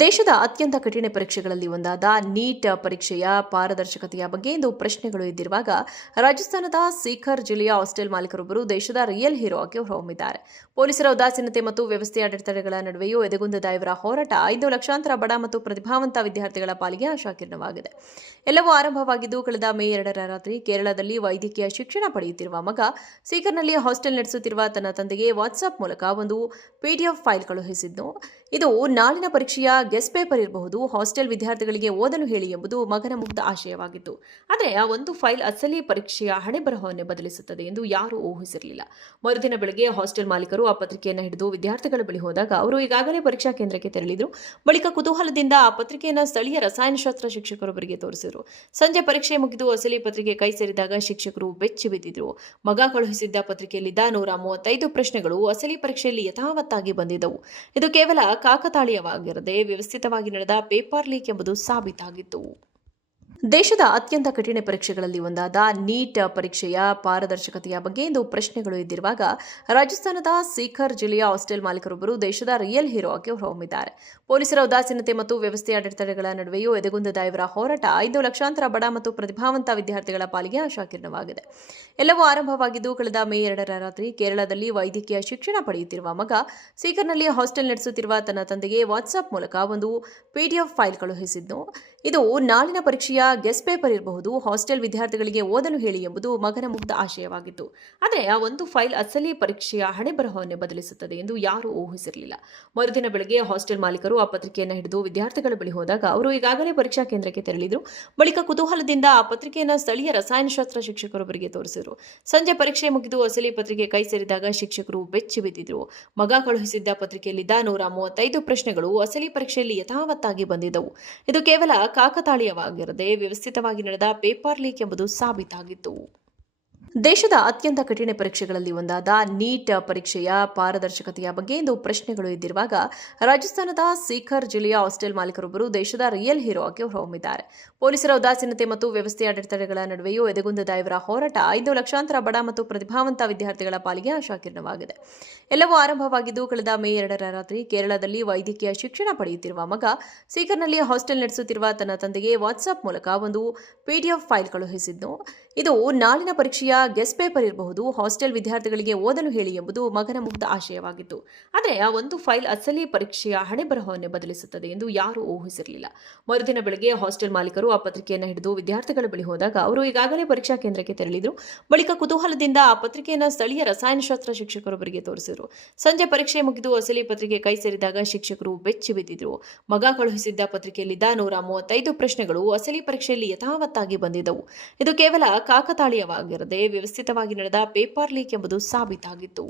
ದೇಶದ ಅತ್ಯಂತ ಕಠಿಣ ಪರೀಕ್ಷೆಗಳಲ್ಲಿ ಒಂದಾದ ನೀಟ್ ಪರೀಕ್ಷೆಯ ಪಾರದರ್ಶಕತೆಯ ಬಗ್ಗೆ ಇಂದು ಪ್ರಶ್ನೆಗಳು ಎದ್ದಿರುವಾಗ ರಾಜಸ್ಥಾನದ ಸೀಕರ್ ಜಿಲ್ಲೆಯ ಹಾಸ್ಟೆಲ್ ಮಾಲೀಕರೊಬ್ಬರು ದೇಶದ ರಿಯಲ್ ಹೀರೋ ಆಗಿ ಹೊರಹೊಮ್ಮಿದ್ದಾರೆ. ಪೊಲೀಸರ ಉದಾಸೀನತೆ ಮತ್ತು ವ್ಯವಸ್ಥೆಯ ಅಡೆತಡೆಗಳ ನಡುವೆಯೂ ಎದೆಗುಂದದ ಇವರ ಹೋರಾಟ 5 ಲಕ್ಷಾಂತರ ಬಡ ಮತ್ತು ಪ್ರತಿಭಾವಂತ ವಿದ್ಯಾರ್ಥಿಗಳ ಪಾಲಿಗೆ ಆಶಾಕಿರಣವಾಗಿದೆ. ಎಲ್ಲವೂ ಆರಂಭವಾಗಿದ್ದು ಕಳೆದ ಮೇ 2ರ ರಾತ್ರಿ ಕೇರಳದಲ್ಲಿ ವೈದ್ಯಕೀಯ ಶಿಕ್ಷಣ ಪಡೆಯುತ್ತಿರುವ ಮಗ ಸೀಕರ್ನಲ್ಲಿ ಹಾಸ್ಟೆಲ್ ನಡೆಸುತ್ತಿರುವ ತನ್ನ ತಂದೆಗೆ ವಾಟ್ಸ್ಆಪ್ ಮೂಲಕ ಒಂದು PDF ಫೈಲ್ ಕಳುಹಿಸಿದ್ದು, ಇದು ನಾಳಿನ ಪರೀಕ್ಷೆಯ ಗೆಸ್ಟ್ ಪೇಪರ್ ಇರಬಹುದು, ಹಾಸ್ಟೆಲ್ ವಿದ್ಯಾರ್ಥಿಗಳಿಗೆ ಓದಲು ಹೇಳಿ ಎಂಬುದು ಮಗನ ಮುಗ್ಧ ಆಶಯವಾಗಿತ್ತು. ಆದರೆ ಆ ಒಂದು ಫೈಲ್ ಅಸಲಿ ಪರೀಕ್ಷೆಯ ಹಣೆಬರಹವನ್ನೇ ಬದಲಿಸುತ್ತದೆ ಎಂದು ಯಾರೂ ಊಹಿಸಿರಲಿಲ್ಲ. ಮರುದಿನ ಬೆಳಗ್ಗೆ ಹಾಸ್ಟೆಲ್ ಮಾಲೀಕರು ಆ ಪತ್ರಿಕೆಯನ್ನು ಹಿಡಿದು ವಿದ್ಯಾರ್ಥಿಗಳ ಬಳಿ ಹೋದಾಗ ಅವರು ಈಗಾಗಲೇ ಪರೀಕ್ಷಾ ಕೇಂದ್ರಕ್ಕೆ ತೆರಳಿದ್ರು. ಬಳಿಕ ಕುತೂಹಲದಿಂದ ಆ ಪತ್ರಿಕೆಯನ್ನು ಸ್ಥಳೀಯ ರಸಾಯನಶಾಸ್ತ್ರ ಶಿಕ್ಷಕರೊಬ್ಬರಿಗೆ ತೋರಿಸಿದರು. ಸಂಜೆ ಪರೀಕ್ಷೆ ಮುಗಿದು ಅಸಲಿ ಪತ್ರಿಕೆ ಕೈ ಸೇರಿದಾಗ ಶಿಕ್ಷಕರು ಬೆಚ್ಚಿ ಬಿದ್ದಿದ್ರು. ಮಗ ಕಳುಹಿಸಿದ್ದ ಪತ್ರಿಕೆಯಲ್ಲಿದ್ದ 135 ಪ್ರಶ್ನೆಗಳು ಅಸಲಿ ಪರೀಕ್ಷೆಯಲ್ಲಿ ಯಥಾವತ್ತಾಗಿ ಬಂದಿದ್ದವು. ಇದು ಕೇವಲ ಕಾಕತಾಳೀಯವಾಗಿರದೆ ವ್ಯವಸ್ಥಿತವಾಗಿ ನಡೆದ ಪೇಪರ್ ಲೀಕ್ ಎಂಬುದು ಸಾಬೀತಾಗಿತ್ತು. ದೇಶದ ಅತ್ಯಂತ ಕಠಿಣ ಪರೀಕ್ಷೆಗಳಲ್ಲಿ ಒಂದಾದ ನೀಟ್ ಪರೀಕ್ಷೆಯ ಪಾರದರ್ಶಕತೆಯ ಬಗ್ಗೆ ಇಂದು ಪ್ರಶ್ನೆಗಳು ಎದ್ದಿರುವಾಗ ರಾಜಸ್ಥಾನದ ಸೀಕರ್ ಜಿಲ್ಲೆಯ ಹಾಸ್ಟೆಲ್ ಮಾಲೀಕರೊಬ್ಬರು ದೇಶದ ರಿಯಲ್ ಹೀರೋ ಆಗಿ ಹೊರಹೊಮ್ಮಿದ್ದಾರೆ. ಪೊಲೀಸರ ಉದಾಸೀನತೆ ಮತ್ತು ವ್ಯವಸ್ಥೆಯ ಅಡೆತಡೆಗಳ ನಡುವೆಯೂ ಎದೆಗುಂದದ ಇವರ ಹೋರಾಟ 5 ಲಕ್ಷಾಂತರ ಬಡ ಮತ್ತು ಪ್ರತಿಭಾವಂತ ವಿದ್ಯಾರ್ಥಿಗಳ ಪಾಲಿಗೆ ಆಶಾಕಿರಣವಾಗಿದೆ. ಎಲ್ಲವೂ ಆರಂಭವಾಗಿದ್ದು ಕಳೆದ ಮೇ 2ರ ರಾತ್ರಿ ಕೇರಳದಲ್ಲಿ ವೈದ್ಯಕೀಯ ಶಿಕ್ಷಣ ಪಡೆಯುತ್ತಿರುವ ಮಗ ಸೀಕರ್ನಲ್ಲಿ ಹಾಸ್ಟೆಲ್ ನಡೆಸುತ್ತಿರುವ ತನ್ನ ತಂದೆಗೆ ವಾಟ್ಸ್ಆಪ್ ಮೂಲಕ ಒಂದು PDF ಫೈಲ್ ಕಳುಹಿಸಿದ್ದು, ಇದು ನಾಳಿನ ಪರೀಕ್ಷೆಯ ಗೆಸ್ಟ್ ಪೇಪರ್ ಇರಬಹುದು, ಹಾಸ್ಟೆಲ್ ವಿದ್ಯಾರ್ಥಿಗಳಿಗೆ ಓದಲು ಹೇಳಿ ಎಂಬುದು ಮಗನ ಮುಗ್ಧ ಆಶಯವಾಗಿತ್ತು. ಆದರೆ ಆ ಒಂದು ಫೈಲ್ ಅಸಲಿ ಪರೀಕ್ಷೆಯ ಹಣೆಬರಹವನ್ನೇ ಬದಲಿಸುತ್ತದೆ ಎಂದು ಯಾರೂ ಊಹಿಸಿರಲಿಲ್ಲ. ಮರುದಿನ ಬೆಳಗ್ಗೆ ಹಾಸ್ಟೆಲ್ ಮಾಲೀಕರು ಆ ಪತ್ರಿಕೆಯನ್ನು ಹಿಡಿದು ವಿದ್ಯಾರ್ಥಿಗಳ ಬಳಿ ಹೋದಾಗ ಅವರು ಈಗಾಗಲೇ ಪರೀಕ್ಷಾ ಕೇಂದ್ರಕ್ಕೆ ತೆರಳಿದ್ರು. ಬಳಿಕ ಕುತೂಹಲದಿಂದ ಆ ಪತ್ರಿಕೆಯನ್ನು ಸ್ಥಳೀಯ ರಸಾಯನಶಾಸ್ತ್ರ ಶಿಕ್ಷಕರೊಬ್ಬರಿಗೆ ತೋರಿಸಿದರು. ಸಂಜೆ ಪರೀಕ್ಷೆ ಮುಗಿದು ಅಸಲಿ ಪತ್ರಿಕೆ ಕೈ ಸೇರಿದಾಗ ಶಿಕ್ಷಕರು ಬೆಚ್ಚಿ ಬಿದ್ದಿದ್ರು. ಮಗ ಕಳುಹಿಸಿದ್ದ ಪತ್ರಿಕೆಯಲ್ಲಿದ್ದ 135 ಪ್ರಶ್ನೆಗಳು ಅಸಲಿ ಪರೀಕ್ಷೆಯಲ್ಲಿ ಯಥಾವತ್ತಾಗಿ ಬಂದಿದ್ದವು. ಇದು ಕೇವಲ ಕಾಕತಾಳೀಯವಾಗಿರದೆ ವ್ಯವಸ್ಥಿತವಾಗಿ ನಡೆದ ಪೇಪರ್ ಲೀಕ್ ಎಂಬುದು ಸಾಬೀತಾಗಿತ್ತು. ದೇಶದ ಅತ್ಯಂತ ಕಠಿಣ ಪರೀಕ್ಷೆಗಳಲ್ಲಿ ಒಂದಾದ ನೀಟ್ ಪರೀಕ್ಷೆಯ ಪಾರದರ್ಶಕತೆಯ ಬಗ್ಗೆ ಇಂದು ಪ್ರಶ್ನೆಗಳು ಎದ್ದಿರುವಾಗ ರಾಜಸ್ಥಾನದ ಸೀಕರ್ ಜಿಲ್ಲೆಯ ಹಾಸ್ಟೆಲ್ ಮಾಲೀಕರೊಬ್ಬರು ದೇಶದ ರಿಯಲ್ ಹೀರೋ ಆಗಿ ಹೊರಹೊಮ್ಮಿದ್ದಾರೆ. ಪೊಲೀಸರ ಉದಾಸೀನತೆ ಮತ್ತು ವ್ಯವಸ್ಥೆಯ ಅಡೆತಡೆಗಳ ನಡುವೆಯೂ ಎದೆಗುಂದದ ಇವರ ಹೋರಾಟ 5 ಲಕ್ಷಾಂತರ ಬಡ ಮತ್ತು ಪ್ರತಿಭಾವಂತ ವಿದ್ಯಾರ್ಥಿಗಳ ಪಾಲಿಗೆ ಆಶಾಕಿರಣವಾಗಿದೆ. ಎಲ್ಲವೂ ಆರಂಭವಾಗಿದ್ದು ಕಳೆದ ಮೇ 2ರ ರಾತ್ರಿ ಕೇರಳದಲ್ಲಿ ವೈದ್ಯಕೀಯ ಶಿಕ್ಷಣ ಪಡೆಯುತ್ತಿರುವ ಮಗ ಸೀಕರ್ನಲ್ಲಿ ಹಾಸ್ಟೆಲ್ ನಡೆಸುತ್ತಿರುವ ತನ್ನ ತಂದೆಗೆ ವಾಟ್ಸ್ಆಪ್ ಮೂಲಕ ಒಂದು PDF ಫೈಲ್ ಕಳುಹಿಸಿದ್ದು, ಇದು ನಾಳಿನ ಪರೀಕ್ಷೆಯ ಗೆಸ್ಟ್ ಪೇಪರ್ ಇರಬಹುದು, ಹಾಸ್ಟೆಲ್ ವಿದ್ಯಾರ್ಥಿಗಳಿಗೆ ಓದಲು ಹೇಳಿ ಎಂಬುದು ಮಗನ ಮುಗ್ಧ ಆಶಯವಾಗಿತ್ತು. ಆದರೆ ಆ ಒಂದು ಫೈಲ್ ಅಸಲಿ ಪರೀಕ್ಷೆಯ ಹಣೆಬರಹವನ್ನೇ ಬದಲಿಸುತ್ತದೆ ಎಂದು ಯಾರೂ ಊಹಿಸಿರಲಿಲ್ಲ. ಮರುದಿನ ಬೆಳಗ್ಗೆ ಹಾಸ್ಟೆಲ್ ಮಾಲೀಕರು ಆ ಪತ್ರಿಕೆಯನ್ನು ಹಿಡಿದು ವಿದ್ಯಾರ್ಥಿಗಳ ಬಳಿ ಹೋದಾಗ ಅವರು ಈಗಾಗಲೇ ಪರೀಕ್ಷಾ ಕೇಂದ್ರಕ್ಕೆ ತೆರಳಿದ್ರು. ಬಳಿಕ ಕುತೂಹಲದಿಂದ ಆ ಪತ್ರಿಕೆಯನ್ನು ಸ್ಥಳೀಯ ರಸಾಯನಶಾಸ್ತ್ರ ಶಿಕ್ಷಕರೊಬ್ಬರಿಗೆ ತೋರಿಸಿದರು. ಸಂಜೆ ಪರೀಕ್ಷೆ ಮುಗಿದು ಅಸಲಿ ಪತ್ರಿಕೆ ಕೈ ಸೇರಿದಾಗ ಶಿಕ್ಷಕರು ಬೆಚ್ಚಿ ಬಿದ್ದಿದ್ರು. ಮಗ ಕಳುಹಿಸಿದ್ದ ಪತ್ರಿಕೆಯಲ್ಲಿದ್ದ 135 ಪ್ರಶ್ನೆಗಳು ಅಸಲಿ ಪರೀಕ್ಷೆಯಲ್ಲಿ ಯಥಾವತ್ತಾಗಿ ಬಂದಿದ್ದವು. ಇದು ಕೇವಲ ಕಾಕತಾಳೀಯವಾಗಿರದೆ ವ್ಯವಸ್ಥಿತವಾಗಿ ನಡೆದ ಪೇಪರ್ ಲೀಕ್ ಎಂಬುದು ಸಾಬೀತಾಗಿತ್ತು.